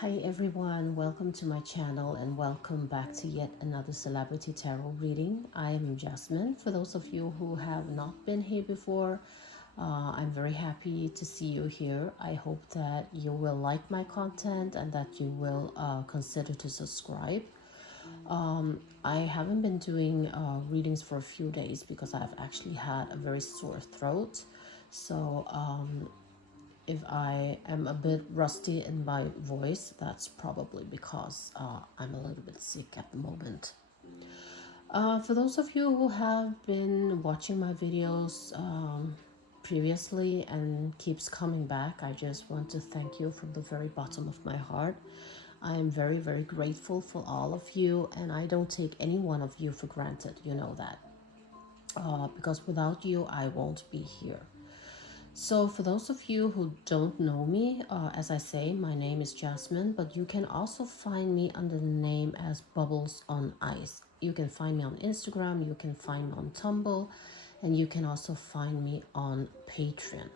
Hi everyone, welcome to my channel and welcome back to yet another celebrity tarot reading. I am Jasmine. For those of you who have not been here before, I'm very happy to see you here. I hope that you will like my content and that you will consider to subscribe. I haven't been doing readings for a few days because I've actually had a very sore throat. So if I am a bit rusty in my voice, that's probably because I'm a little bit sick at the moment. For those of you who have been watching my videos previously and keeps coming back, I just want to thank you from the very bottom of my heart. I am very, very grateful for all of you, and I don't take any one of you for granted, you know that. Because without you, I won't be here. So for those of you who don't know me, as I say, my name is Jasmine, but you can also find me under the name as Bubbles on Ice. You can find me on Instagram, you can find me on Tumblr, and you can also find me on Patreon.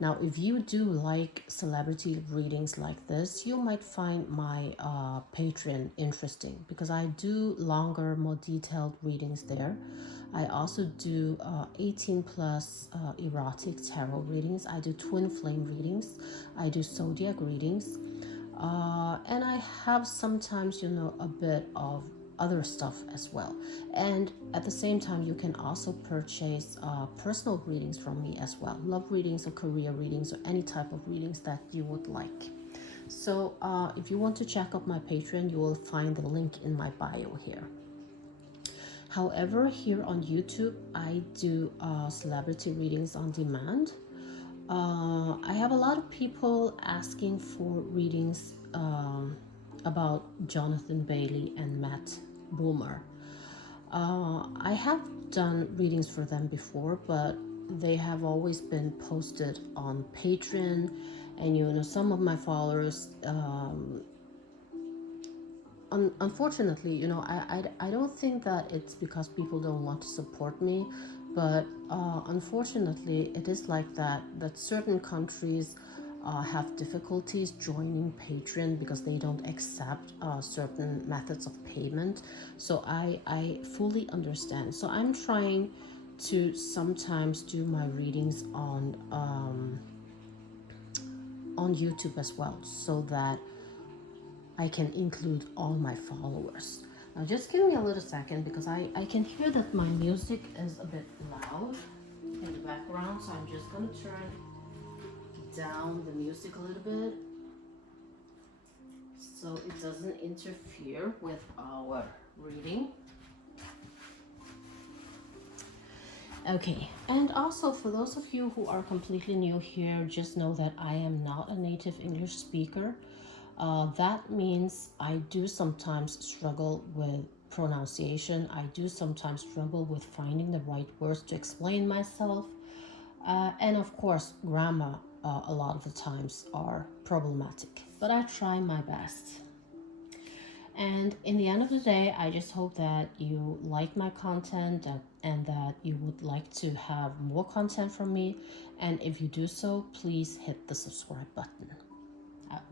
Now, if you do like celebrity readings like this, you might find my Patreon interesting because I do longer, more detailed readings there. I also do 18 plus erotic tarot readings. I do twin flame readings. I do zodiac readings. And I have sometimes, a bit of other stuff as well. And at the same time, you can also purchase personal readings from me as well. Love readings or career readings or any type of readings that you would like. So if you want to check out my Patreon, you will find the link in my bio here. However, here on YouTube, I do celebrity readings on demand. I have a lot of people asking for readings about Johnathan Bailey and Matt Bomer. I have done readings for them before, but they have always been posted on Patreon, and some of my followers unfortunately, I don't think that it's because people don't want to support me, but unfortunately, it is like that certain countries have difficulties joining Patreon because they don't accept certain methods of payment. So I fully understand. So I'm trying to sometimes do my readings on YouTube as well, so that I can include all my followers. Now just give me a little second because I can hear that my music is a bit loud in the background, so I'm just gonna turn down the music a little bit so it doesn't interfere with our reading. Okay, and also for those of you who are completely new here, just know that I am not a native English speaker. That means I do sometimes struggle with pronunciation. I do sometimes struggle with finding the right words to explain myself. And of course, grammar a lot of the times are problematic. But I try my best. And in the end of the day, I just hope that you like my content and that you would like to have more content from me. And if you do so, please hit the subscribe button.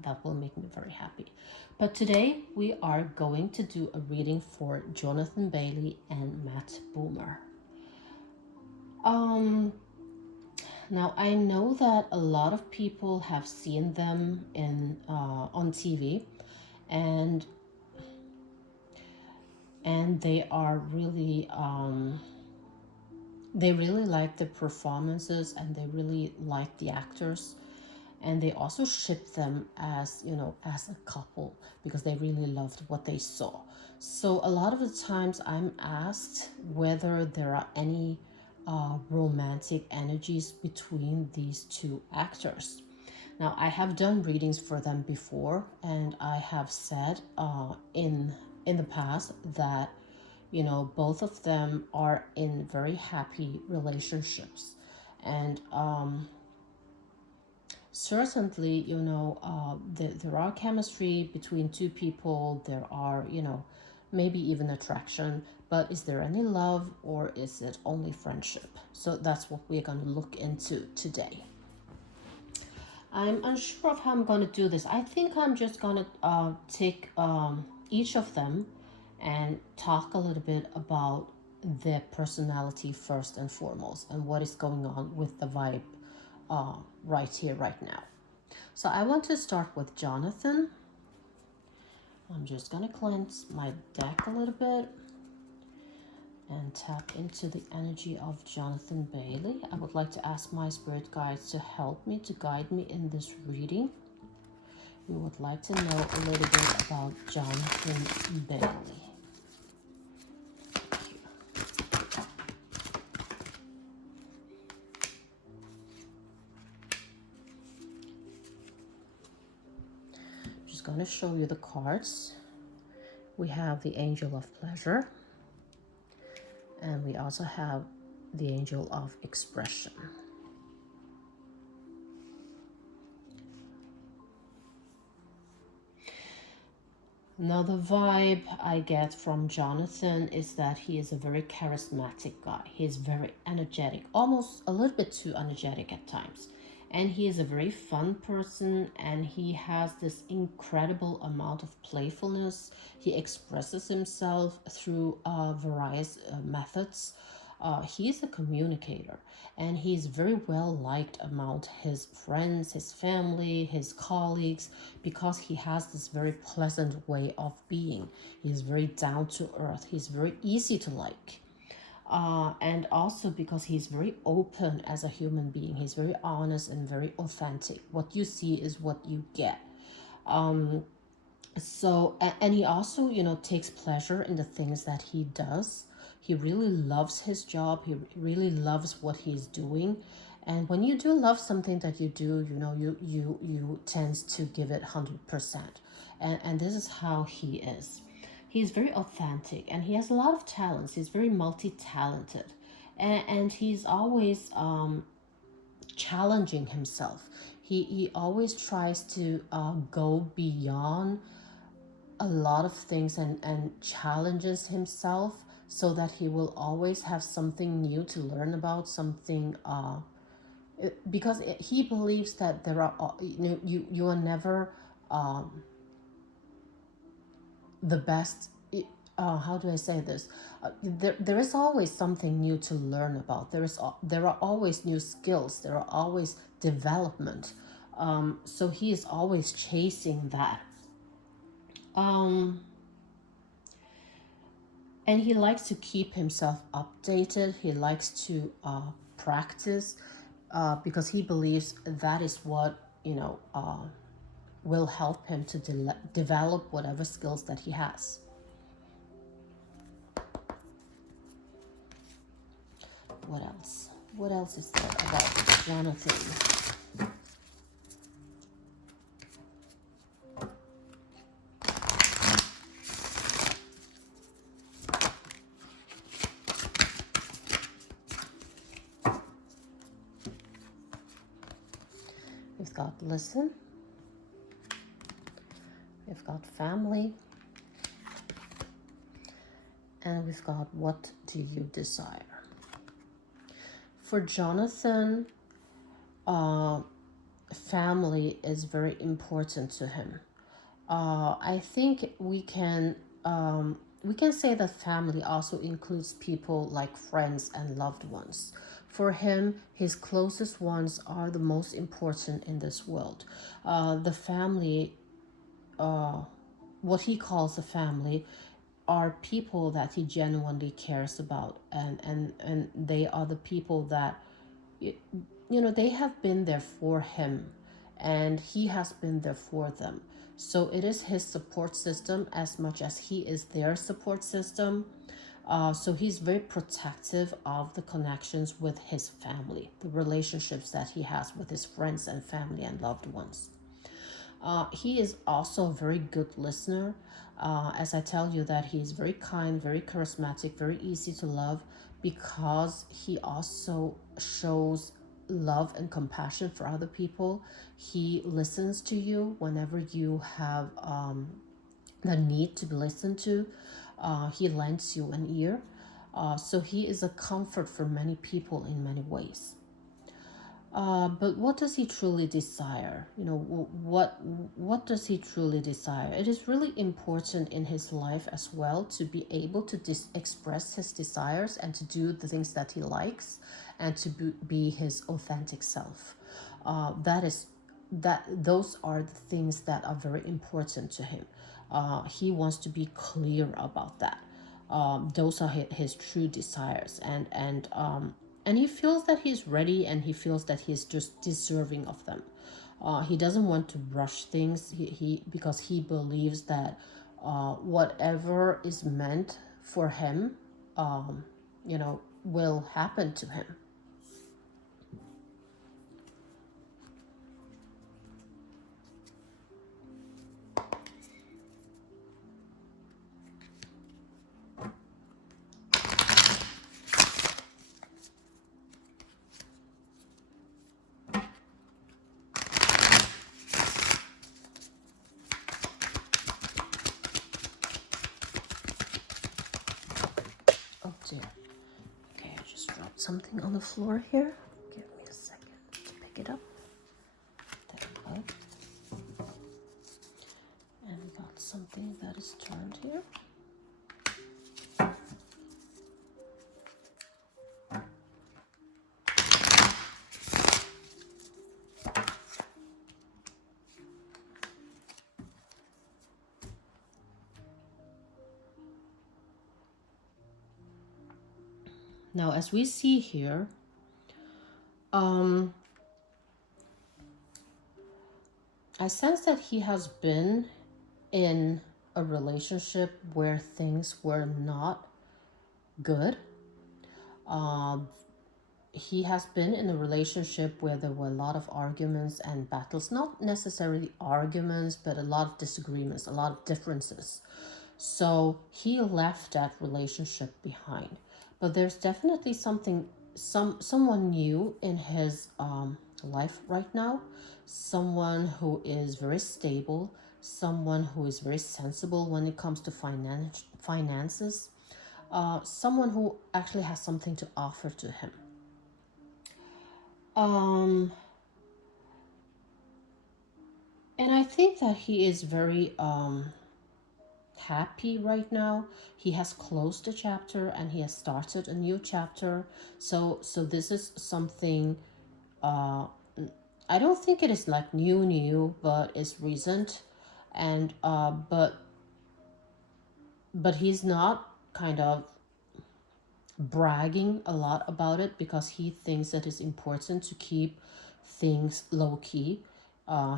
That will make me very happy. But today we are going to do a reading for Johnathan Bailey and Matt Bomer. Now I know that a lot of people have seen them on TV, and they are really they really like the performances and they really like the actors. And they also ship them as as a couple because they really loved what they saw. So a lot of the times I'm asked whether there are any romantic energies between these two actors. Now I have done readings for them before, and I have said in the past that both of them are in very happy relationships, and certainly, there are chemistry between two people. There are, maybe even attraction. But is there any love, or is it only friendship? So that's what we're going to look into today. I'm unsure of how I'm going to do this. I think I'm just going to take each of them and talk a little bit about their personality first and foremost and what is going on with the vibe right here, right now. So I want to start with Johnathan. I'm just going to cleanse my deck a little bit and tap into the energy of Johnathan Bailey. I would like to ask my spirit guides to help me, to guide me in this reading. We would like to know a little bit about Johnathan Bailey. I'm just going to show you the cards. We have the Angel of Pleasure, and we also have the Angel of Expression. Now, the vibe I get from Johnathan is that he is a very charismatic guy. He is very energetic, almost a little bit too energetic at times. And he is a very fun person, and he has this incredible amount of playfulness. He expresses himself through various methods. He is a communicator, and he's very well liked among his friends, his family, his colleagues, because he has this very pleasant way of being. He's very down to earth. He's very easy to like. And also because he's very open as a human being. He's very honest and very authentic. What you see is what you get. And he also, takes pleasure in the things that he does. He really loves his job. He really loves what he's doing. And when you do love something that you do, you tend to give it 100%. And this is how he is. He's very authentic, and he has a lot of talents. He's very multi-talented, and he's always challenging himself. He always tries to go beyond a lot of things and challenges himself, so that he will always have something new to learn about, something because he believes that there are you are never the best. How do I say this? There is always something new to learn about. There are always new skills. There are always development. So he is always chasing that. And he likes to keep himself updated. He likes to practice because he believes that is what will help him to develop whatever skills that he has. What else? What else is there about Johnathan? We've got listen. We've got family. And we've got what do you desire? For Johnathan, family is very important to him. I think we can say that family also includes people like friends and loved ones. For him, his closest ones are the most important in this world. The family, what he calls a family, are people that he genuinely cares about, and they are the people that they have been there for him, and he has been there for them. So it is his support system as much as he is their support system. So he's very protective of the connections with his family, the relationships that he has with his friends and family and loved ones. He is also a very good listener. As I tell you that he is very kind, very charismatic, very easy to love, because he also shows love and compassion for other people. He listens to you whenever you have the need to be listened to. He lends you an ear. So he is a comfort for many people in many ways. But what does he truly desire? You know, what does he truly desire? It is really important in his life as well to be able to express his desires and to do the things that he likes, and to be his authentic self. Those are the things that are very important to him. He wants to be clear about that. Those are his true desires, and he feels that he's ready, and he feels that he's just deserving of them. He doesn't want to rush things. Because he believes that whatever is meant for him, will happen to him. Oh dear. Okay, I just dropped something on the floor here. Give me a second to pick it up. There we go. And we got something that is turned here. Now, as we see here, I sense that he has been in a relationship where things were not good. He has been in a relationship where there were a lot of arguments and battles, not necessarily arguments, but a lot of disagreements, a lot of differences. So he left that relationship behind. But there's definitely someone new in his life right now. Someone who is very stable, someone who is very sensible when it comes to finances, someone who actually has something to offer to him. And I think that he is very happy right now. He has closed a chapter and he has started a new chapter. So this is something, I don't think it is like new, but it's recent. And but he's not kind of bragging a lot about it, because he thinks that it's important to keep things low key.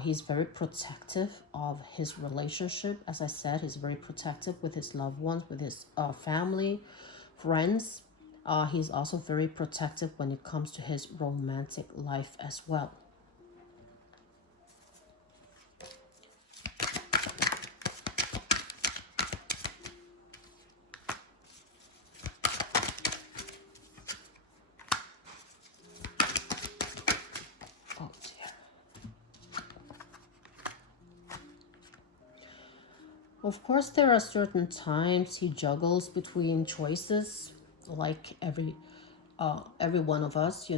He's very protective of his relationship. As I said, he's very protective with his loved ones, with his family, friends. He's also very protective when it comes to his romantic life as well. Oh dear. Of course, there are certain times he juggles between choices, like every one of us.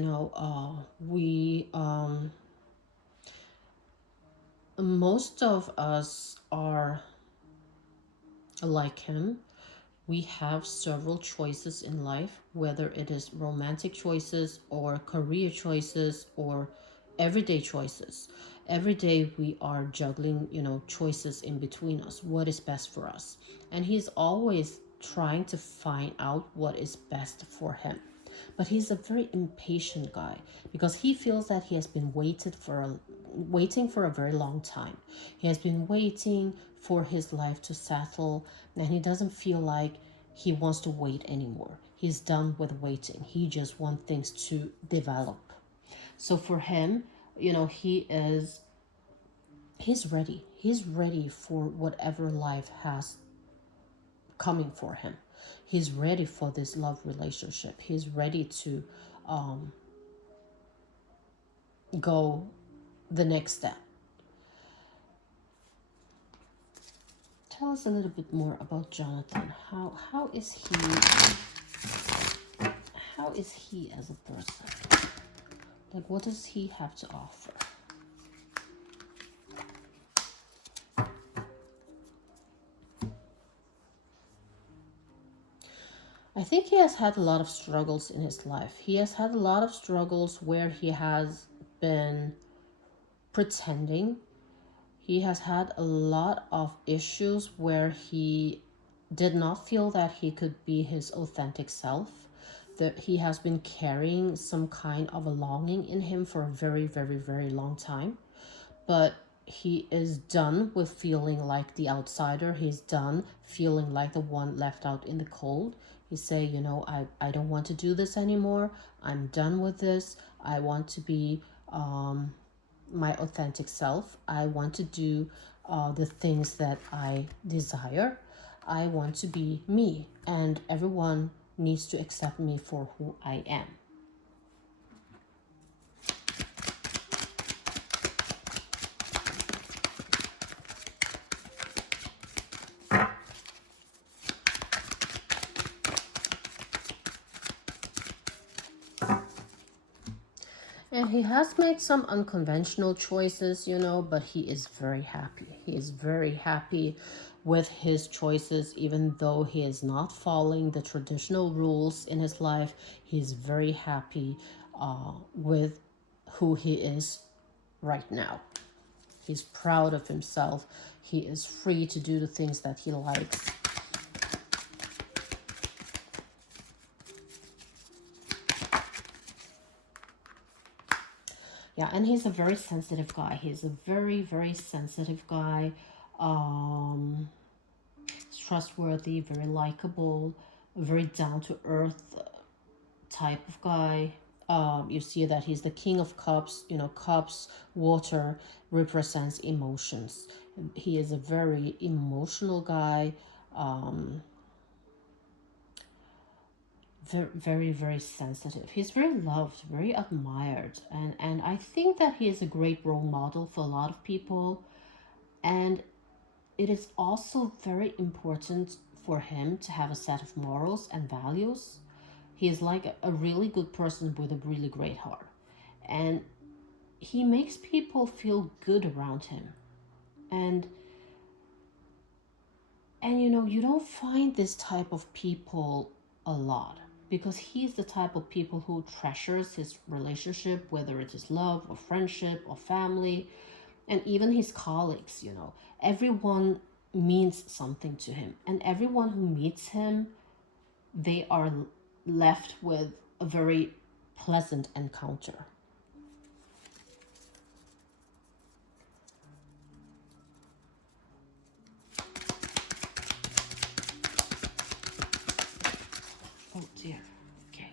Most of us are like him. We have several choices in life, whether it is romantic choices or career choices or everyday choices. Every day we are juggling, choices in between us. What is best for us? And he's always trying to find out what is best for him. But he's a very impatient guy, because he feels that he has been waiting for a very long time. He has been waiting for his life to settle, and he doesn't feel like he wants to wait anymore. He's done with waiting. He just wants things to develop. So for him, he's ready. He's ready for whatever life has coming for him. He's ready for this love relationship. He's ready to go the next step. Tell us a little bit more about Johnathan. How is he as a person? Like, what does he have to offer? I think he has had a lot of struggles in his life. He has had a lot of struggles where he has been pretending. He has had a lot of issues where he did not feel that he could be his authentic self. That he has been carrying some kind of a longing in him for a very, very, very long time. But he is done with feeling like the outsider. He's done feeling like the one left out in the cold. He say, I don't want to do this anymore. I'm done with this. I want to be my authentic self. I want to do the things that I desire. I want to be me, and everyone needs to accept me for who I am. And he has made some unconventional choices, but he is very happy. He is very happy with his choices, even though he is not following the traditional rules in his life. He is very happy with who he is right now. He's proud of himself. He is free to do the things that he likes. Yeah, and he's a very sensitive guy. He's a very, very sensitive guy. Trustworthy, very likable, very down-to-earth type of guy. You see that he's the king of cups. Cups, water represents emotions. He is a very emotional guy. Very, very, very sensitive. He's very loved, very admired, and I think that he is a great role model for a lot of people. And it is also very important for him to have a set of morals and values. He is like a really good person with a really great heart, and he makes people feel good around him. And you don't find this type of people a lot, because he's the type of people who treasures his relationship, whether it is love or friendship or family, and even his colleagues. Everyone means something to him, and everyone who meets him, they are left with a very pleasant encounter. Oh dear. Okay.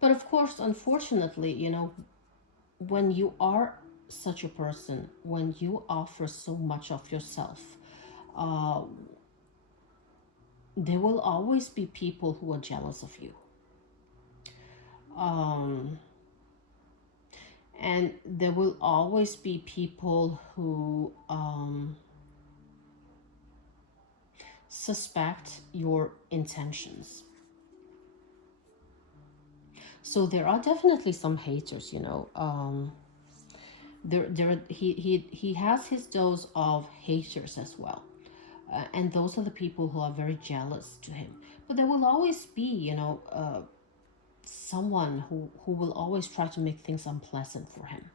But of course, unfortunately, when you are such a person, when you offer so much of yourself, uh, there will always be people who are jealous of you. And there will always be people who suspect your intentions. So there are definitely some haters. He has his dose of haters as well, and those are the people who are very jealous to him. But there will always be, someone who will always try to make things unpleasant for him.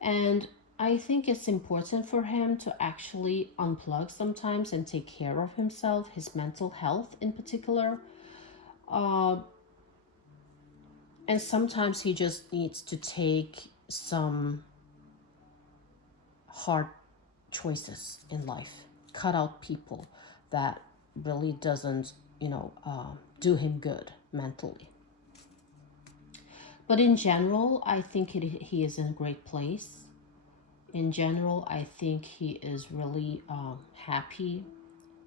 And I think it's important for him to actually unplug sometimes and take care of himself, his mental health in particular. And sometimes he just needs to take some hard choices in life, cut out people that really doesn't, do him good mentally. But in general, I think he is in a great place. In general, I think he is really happy.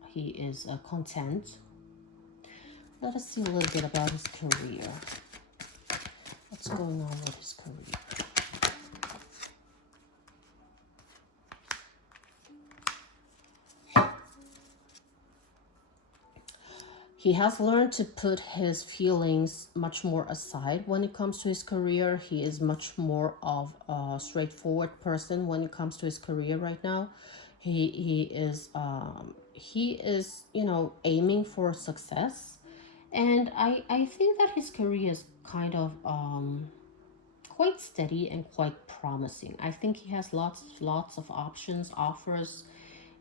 He is content. Let us see a little bit about his career. What's going on with his career? He has learned to put his feelings much more aside when it comes to his career. He is much more of a straightforward person when it comes to his career right now. He is, you know, aiming for success, and I think that his career is kind of quite steady and quite promising. I think he has lots of options, offers,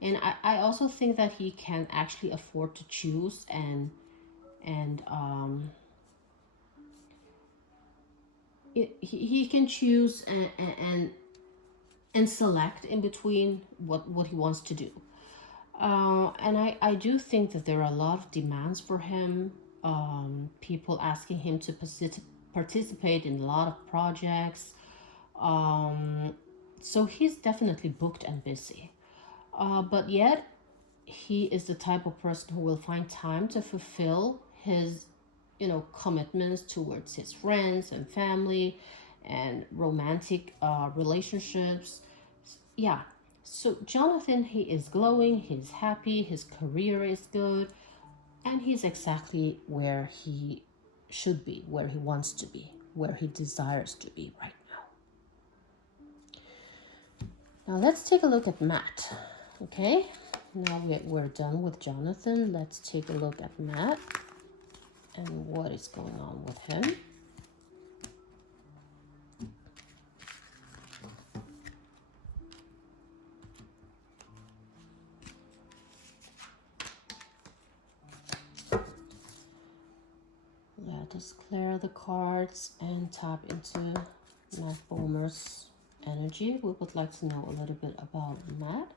and I also think that he can actually afford to choose and he can choose and select in between what he wants to do. And I do think that there are a lot of demands for him. People asking him to participate in a lot of projects. So he's definitely booked and busy. But yet, he is the type of person who will find time to fulfill his, you know, commitments towards his friends and family and romantic relationships. Yeah. So Johnathan, he is glowing, he's happy, his career is good, and he's exactly where he should be, where he wants to be, where he desires to be right now. Now let's take a look at Matt. Okay, now we're done with Johnathan. Let's take a look at Matt and what is going on with him. Let us clear the cards and tap into Matt Bomer's energy. We would like to know a little bit about Matt.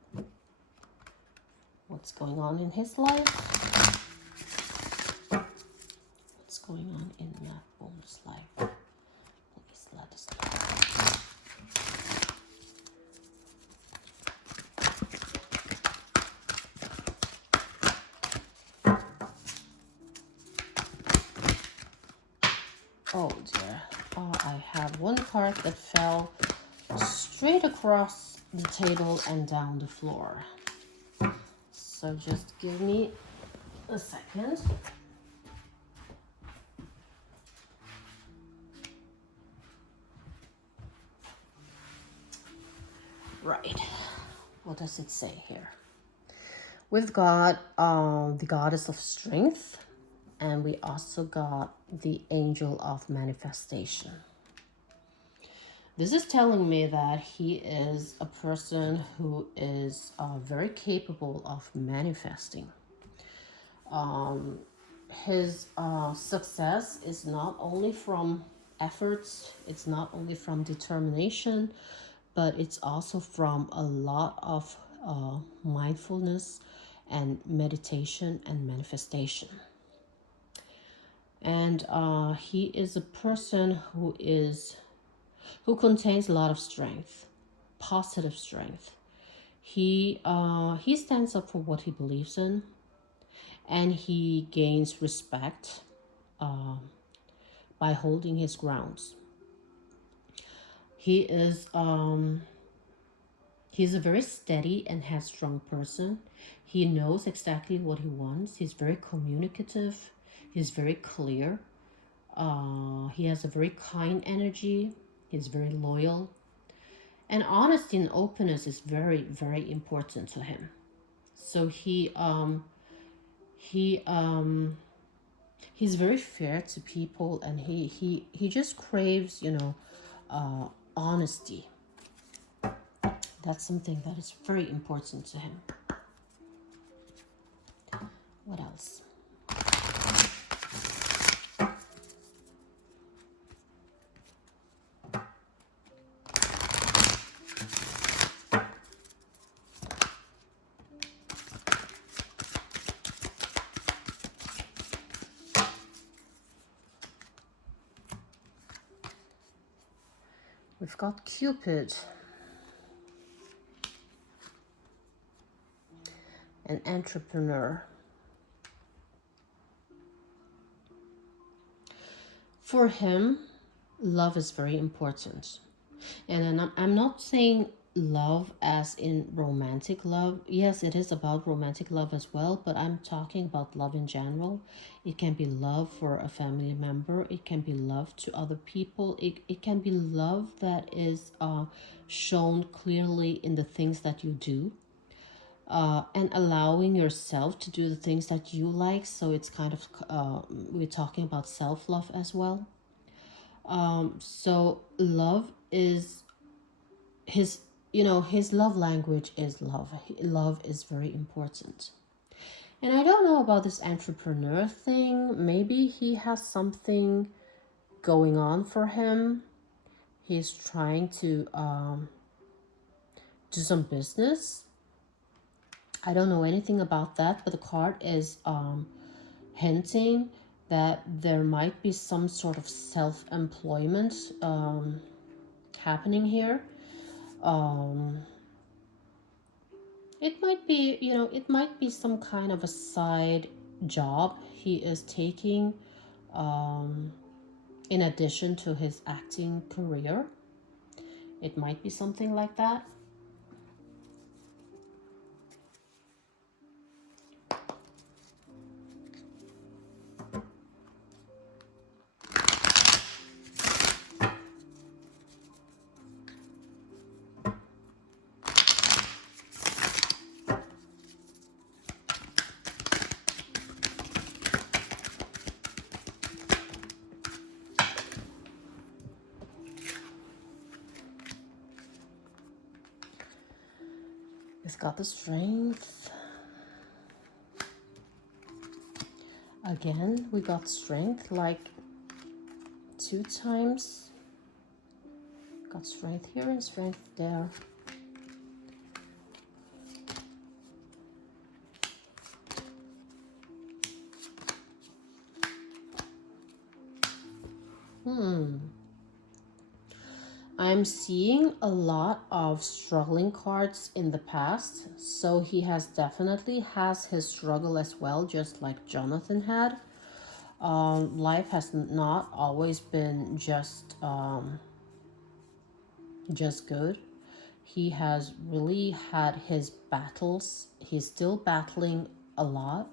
What's going on in his life? What's going on in Matt Bomer's life? Please let us know. Oh dear. Oh, I have one card that fell straight across the table and down the floor. So just give me a second. Right. What does it say here? We've got the goddess of strength, and we also got the angel of manifestation. This is telling me that he is a person who is very capable of manifesting. His success is not only from efforts, it's not only from determination, but it's also from a lot of mindfulness and meditation and manifestation. And he is a person who contains a lot of strength, positive strength. He stands up for what he believes in, and he gains respect by holding his grounds. He is he's a very steady and headstrong person. He knows exactly what he wants. He's very communicative. He's very clear. He has a very kind energy. He's very loyal. And honesty and openness is very, very important to him. So he's very fair to people, and he just craves, you know, honesty. That's something that is very important to him. What else? We've got Cupid, an entrepreneur. For him, love is very important. And I'm not saying love as in romantic love. Yes, it is about romantic love as well, but I'm talking about love in general. It can be love for a family member, it can be love to other people, it can be love that is shown clearly in the things that you do, and allowing yourself to do the things that you like. So it's kind of, we're talking about self love as well. So love is his, his love language is love. Love is very important. And I don't know about this entrepreneur thing. Maybe he has something going on for him. He's trying to do some business. I don't know anything about that, but the card is hinting that there might be some sort of self-employment happening here. It might be, it might be some kind of a side job he is taking, in addition to his acting career. It might be something like that. It's got the strength. Again, we got strength like 2 times. Got strength here and strength there. I'm seeing a lot of struggling cards in the past, so he has definitely has his struggle as well, just like Johnathan had. Life has not always been just good. He has really had his battles. He's still battling a lot.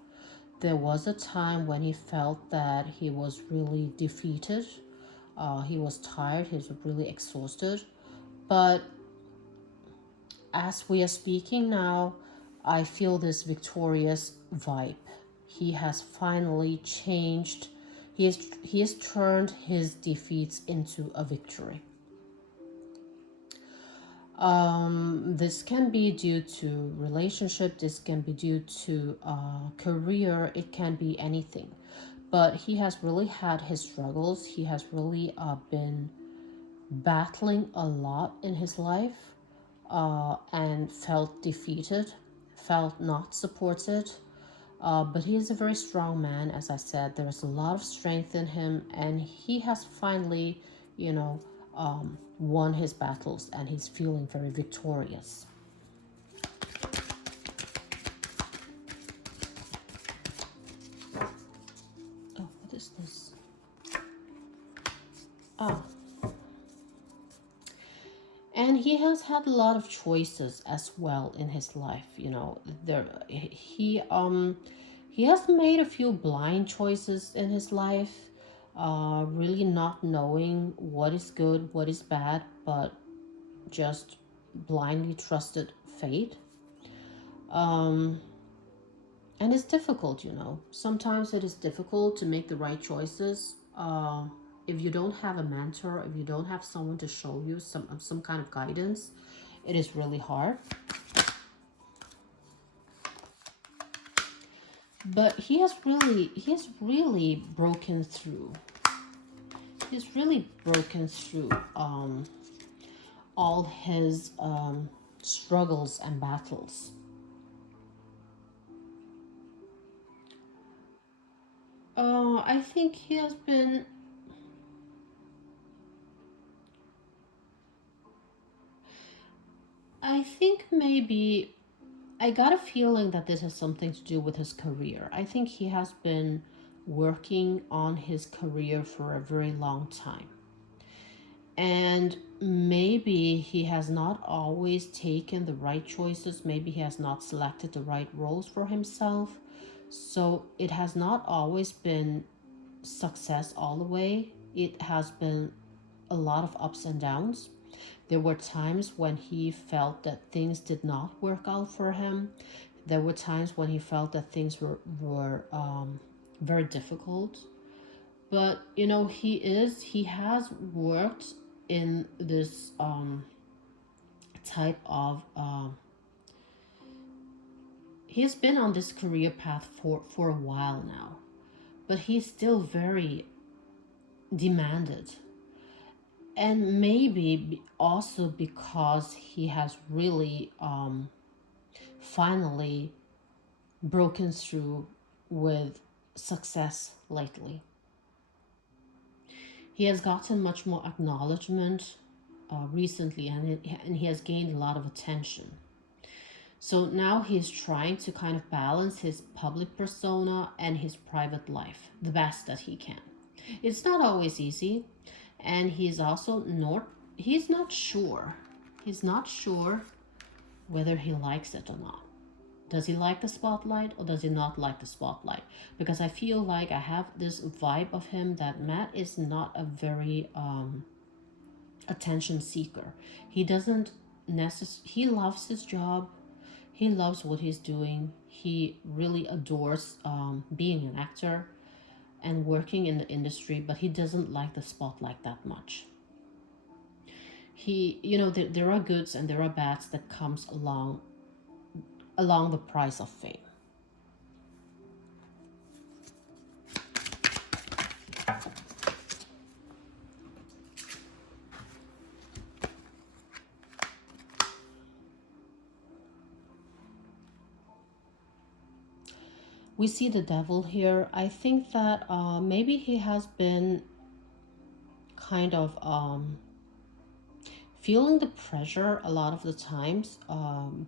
There was a time when he felt that he was really defeated. He was tired, he was really exhausted. But as we are speaking now, I feel this victorious vibe. He has finally changed. He has turned his defeats into a victory. This can be due to relationship. This can be due to career. It can be anything. But he has really had his struggles. He has really been battling a lot in his life, and felt defeated, felt not supported. But he is a very strong man, as I said. There is a lot of strength in him, and he has finally, won his battles, and he's feeling very victorious. Oh, what is this? Ah. And he has had a lot of choices as well in his life. He has made a few blind choices in his life, really not knowing what is good, what is bad, but just blindly trusted fate. And it's difficult. Sometimes it is difficult to make the right choices. If you don't have a mentor, if you don't have someone to show you some kind of guidance, it is really hard. But he has really broken through. He's really broken through all his struggles and battles. I think he has been. I think maybe I got a feeling that this has something to do with his career. I think he has been working on his career for a very long time. And maybe he has not always taken the right choices. Maybe he has not selected the right roles for himself. So it has not always been success all the way. It has been a lot of ups and downs. There were times when he felt that things did not work out for him. There were times when he felt that things were very difficult. But he has worked in this type of he's been on this career path for a while now, but he's still very demanded. And maybe also because he has really finally broken through with success lately. He has gotten much more acknowledgement recently, and he has gained a lot of attention. So now he's trying to kind of balance his public persona and his private life the best that he can. It's not always easy, and he's not sure. He's not sure whether he likes it or not. Does he like the spotlight or does he not like the spotlight? Because I feel like I have this vibe of him that Matt is not a very attention seeker. He doesn't he loves his job. He loves what he's doing. He really adores being an actor and working in the industry, but he doesn't like the spotlight that much. There are goods and there are bads that comes along the price of fame. We see the devil here. I think that maybe he has been kind of feeling the pressure a lot of the times,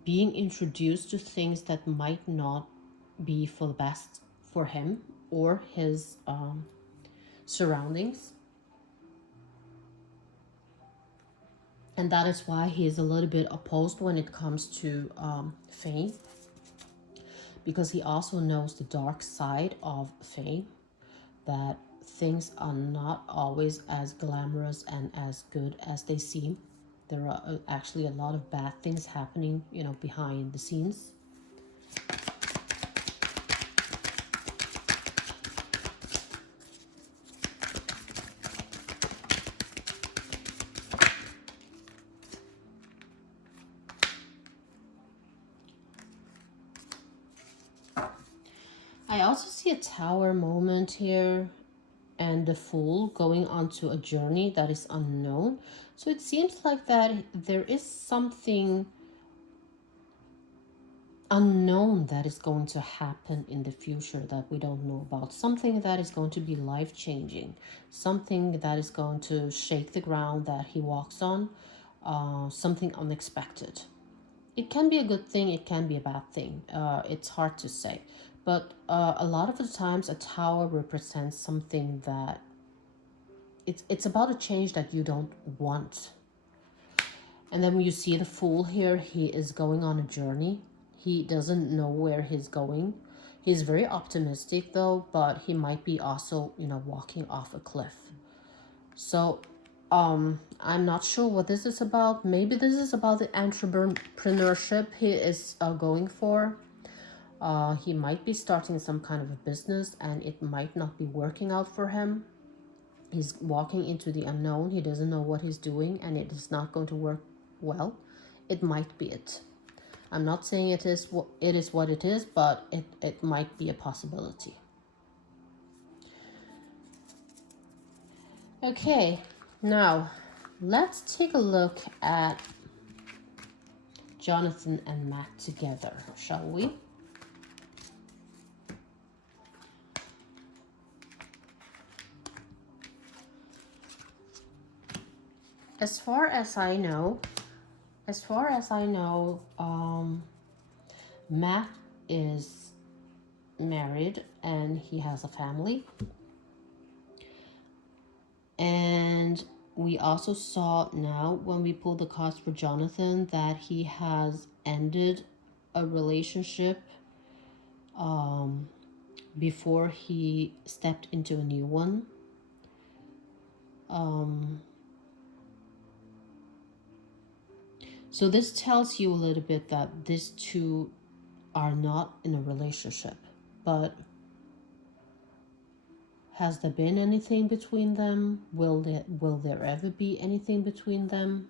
being introduced to things that might not be for the best for him or his surroundings. And that is why he is a little bit opposed when it comes to fame, because he also knows the dark side of fame, that things are not always as glamorous and as good as they seem. There are actually a lot of bad things happening, behind the scenes. I also see a tower moment here and the fool going onto a journey that is unknown. So it seems like that there is something unknown that is going to happen in the future that we don't know about. Something that is going to be life-changing. Something that is going to shake the ground that he walks on. Something unexpected. It can be a good thing, it can be a bad thing. It's hard to say. But a lot of the times a tower represents something that it's about a change that you don't want. And then when you see the fool here, he is going on a journey. He doesn't know where he's going. He's very optimistic though, but he might be also, walking off a cliff. So I'm not sure what this is about. Maybe this is about the entrepreneurship he is going for. He might be starting some kind of a business and it might not be working out for him. He's walking into the unknown. He doesn't know what he's doing and it is not going to work well. It might be it. I'm not saying it is what it is, but it might be a possibility. Okay, now let's take a look at Johnathan and Matt together, shall we? As far as I know, Matt is married and he has a family. And we also saw now when we pulled the cards for Johnathan that he has ended a relationship before he stepped into a new one. So this tells you a little bit that these two are not in a relationship, but has there been anything between them? Will there ever be anything between them?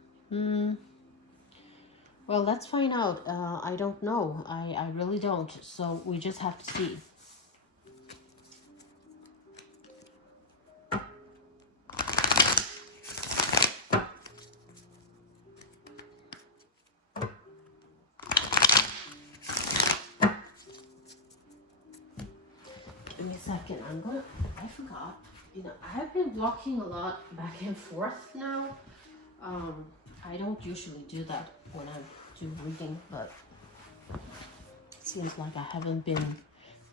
Well, let's find out. I don't know. I really don't. So we just have to see. Give me a second. I forgot. I have been walking a lot back and forth now. I don't usually do that when I do reading, but it seems like I haven't been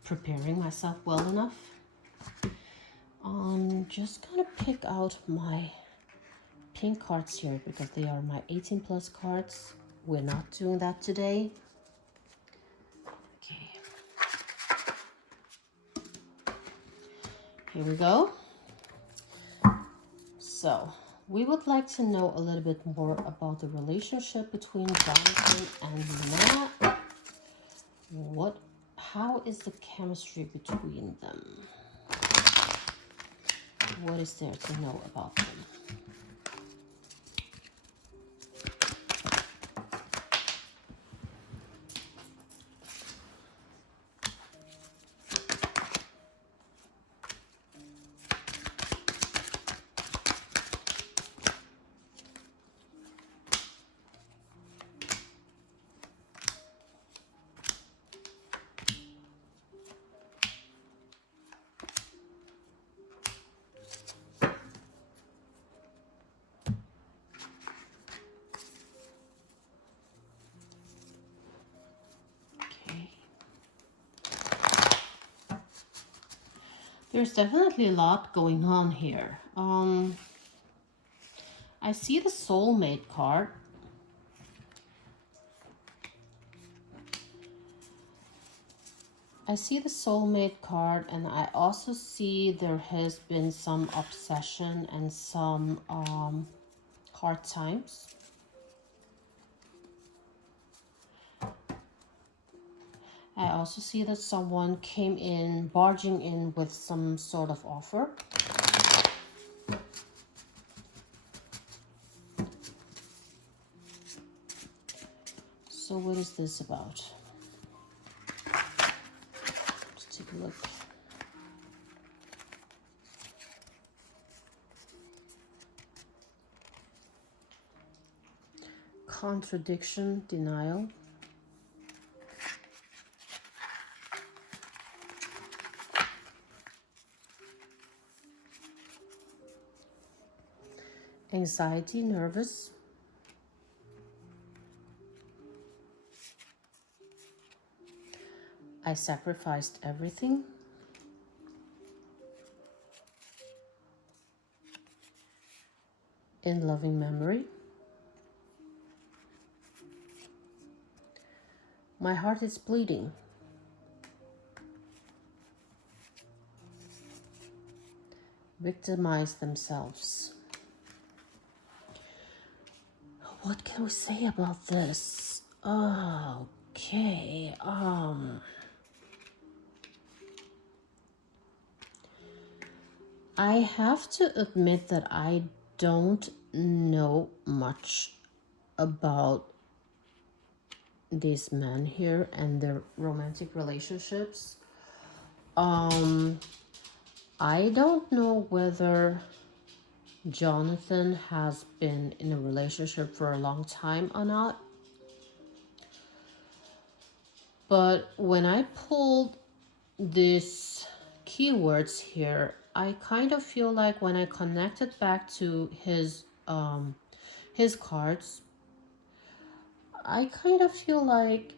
preparing myself well enough. Just gonna pick out my pink cards here because they are my 18 plus cards. We're not doing that today. Okay. Here we go. So, we would like to know a little bit more about the relationship between Johnathan and Lena. How is the chemistry between them? What is there to know about them? There's definitely a lot going on here. I see the soulmate card. I see the soulmate card, and I also see there has been some obsession and some hard times. I also see that someone came in, barging in with some sort of offer. So what is this about? Let's take a look. Contradiction, denial. Anxiety, nervous. I sacrificed everything. In loving memory. My heart is bleeding. Victimize themselves. What can we say about this? Okay. I have to admit that I don't know much about these men here and their romantic relationships. I don't know whether Johnathan has been in a relationship for a long time or not. But when I pulled these keywords here, I kind of feel like when I connected back to his cards, I kind of feel like,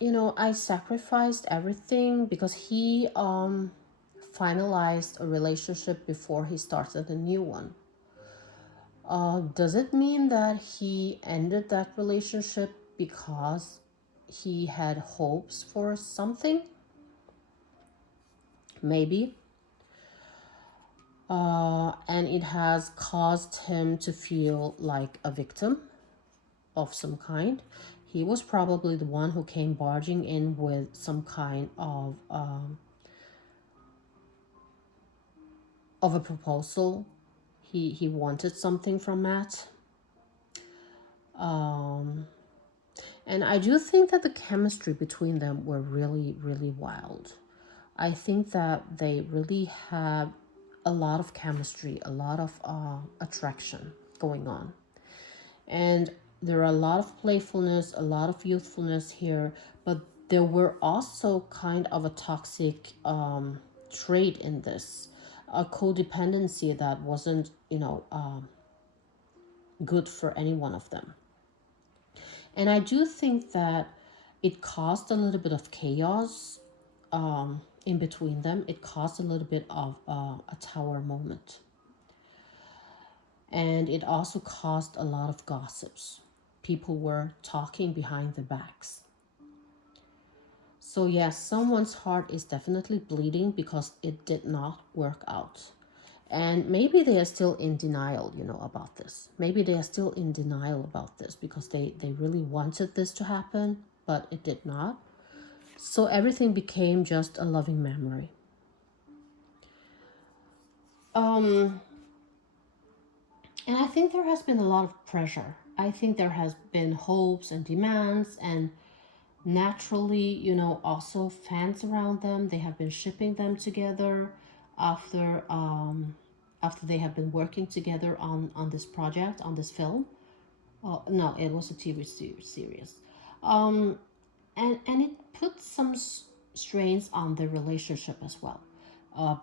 I sacrificed everything because he finalized a relationship before he started a new one. Does it mean that he ended that relationship because he had hopes for something? Maybe. And it has caused him to feel like a victim of some kind. He was probably the one who came barging in with some kind of a proposal. He wanted something from Matt. And I do think that the chemistry between them were really, really wild. I think that they really have a lot of chemistry, a lot of attraction going on. And there are a lot of playfulness, a lot of youthfulness here, but there were also kind of a toxic trait in this, a codependency that wasn't, good for any one of them. And I do think that it caused a little bit of chaos in between them. It caused a little bit of a tower moment. And it also caused a lot of gossips. People were talking behind their backs. So yes, someone's heart is definitely bleeding because it did not work out. And maybe they are still in denial, about this. Maybe they are still in denial about this because they really wanted this to happen, but it did not. So everything became just a loving memory. And I think there has been a lot of pressure. I think there has been hopes and demands, and naturally, also fans around them. They have been shipping them together after after they have been working together on this project, on this film. No, it was a TV series. Um, and it puts some strains on their relationship as well,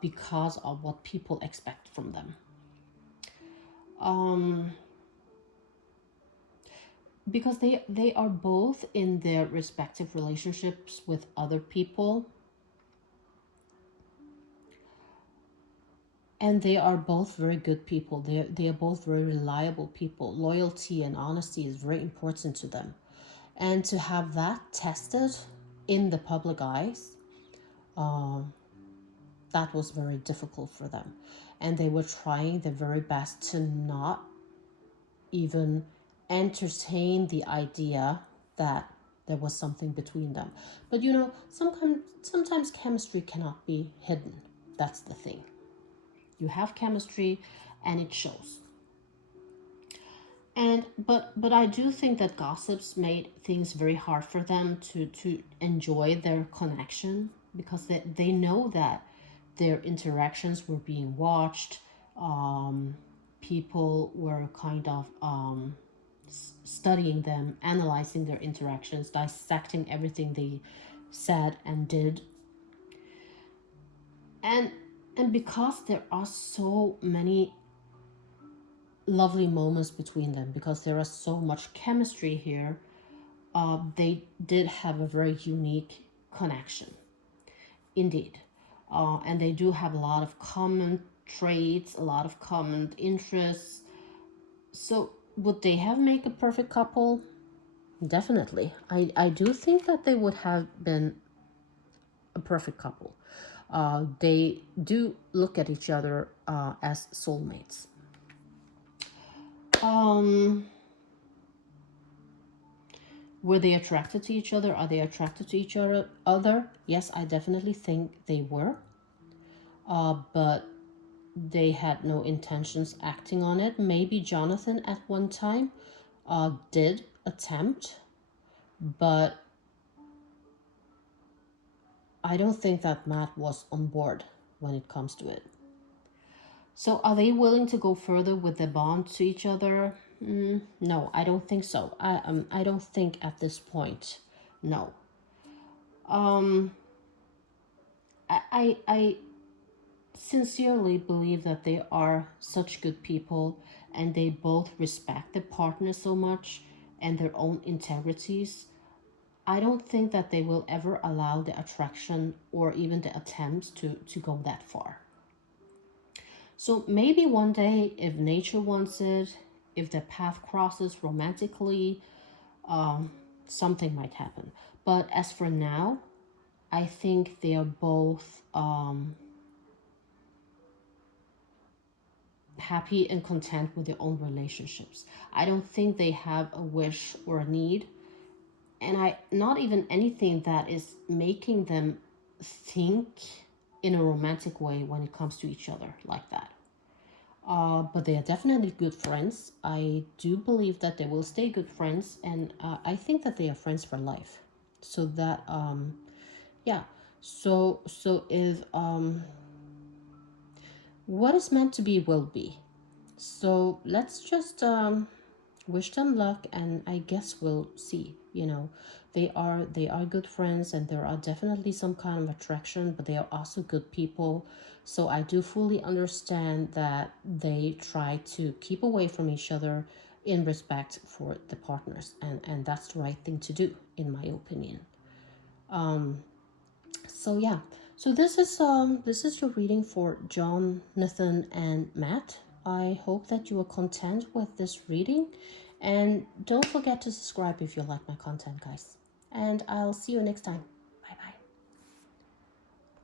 because of what people expect from them. Um, because they are both in their respective relationships with other people, and they are both very good people. They are both very reliable people. Loyalty and honesty is very important to them, and to have that tested in the public eyes, that was very difficult for them, and they were trying their very best to not even entertain the idea that there was something between them. But sometimes chemistry cannot be hidden. That's the thing. You have chemistry and it shows. And but I do think that gossips made things very hard for them to enjoy their connection, because they know that their interactions were being watched. People were kind of studying them, analyzing their interactions, dissecting everything they said and did. And because there are so many lovely moments between them, because there is so much chemistry here, they did have a very unique connection, indeed. And they do have a lot of common traits, a lot of common interests. So would they have made a perfect couple? Definitely. I do think that they would have been a perfect couple. They do look at each other as soulmates. Um, were they attracted to each other? Are they attracted to each other? Yes, I definitely think they were. But they had no intentions acting on it. Maybe Johnathan at one time did attempt, but I don't think that Matt was on board when it comes to it. So are they willing to go further with the bond to each other? No, I don't think so. I don't think at this point. No. Um, I sincerely believe that they are such good people, and they both respect their partner so much and their own integrities. I don't think that they will ever allow the attraction or even the attempts to go that far. So maybe one day, if nature wants it, if their path crosses romantically, something might happen. But as for now, I think they are both happy and content with their own relationships. I don't think they have a wish or a need, and I not even anything that is making them think in a romantic way when it comes to each other like that. But they are definitely good friends. I do believe that they will stay good friends, and I think that they are friends for life. So that yeah. So if what is meant to be will be. So let's just wish them luck, and I guess we'll see. They are good friends, and there are definitely some kind of attraction, but they are also good people. So I do fully understand that they try to keep away from each other in respect for the partners, and that's the right thing to do in my opinion. So yeah, so this is your reading for Johnathan and Matt. I hope that you are content with this reading, and don't forget to subscribe if you like my content, guys. And I'll see you next time.